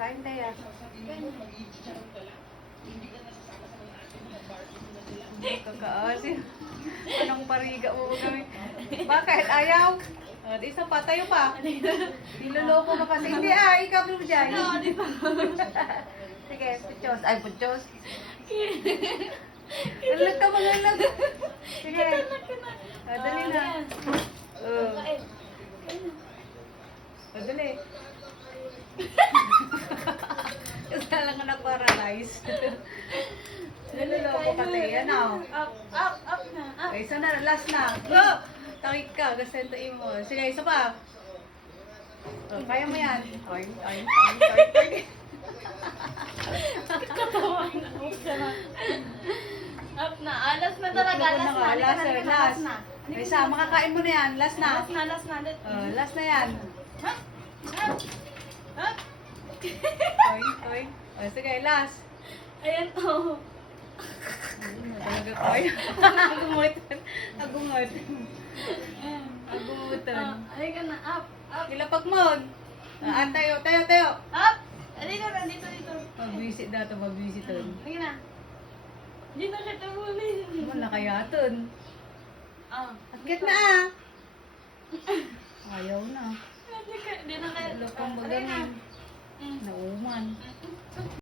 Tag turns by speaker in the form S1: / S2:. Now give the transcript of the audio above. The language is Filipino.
S1: Kain tayo. Kakaasin. Anong pariga mo kami? Bakit? Ayaw? Di isa pa, tayo pa. Niloloko ka kasi. Hindi ah, ikaw mo dyan.
S2: di ba?
S1: Sige, puchos. Ay, puchos. Lalag ka, malalag. Sige. Ah, dali na. Oh.
S2: Kain.
S1: Oh, dali. Kasi lang ka tayo. Yan ah.
S2: Up, up, up na. Up.
S1: Okay, isa na, last na. Go! Takik ka, gasentuin mo. Sige, isa pa. Oh, kaya mo yan. Oy, oy, oy, oy.
S2: Katawa na. Up na. Ah, last na talaga.
S1: Last na last,
S2: na,
S1: last.
S2: Na.
S1: Isa, makakain mo na yan. Last na.
S2: Last na, last na.
S1: Oh, last na yan.
S2: Up. Up. Up.
S1: Oy, oy. Oh, sige, last.
S2: Ayan oh.
S1: Talaga ko. Ay, agumutan. Agumutan. Agumutan.
S2: Ah, halika na. Up. Up.
S1: Ilapag mo. Ah, tayo, tayo, tayo.
S2: Up. Dito na, dito, dito.
S1: Mag-visit na ito, mag-visit ito.
S2: Halika na. Hindi na kita muli.
S1: Wala kaya ito.
S2: Ah.
S1: Akit na ah. Ayaw na.
S2: Hindi ka, na kaya.
S1: Wala pang
S2: Halika na. วั
S1: น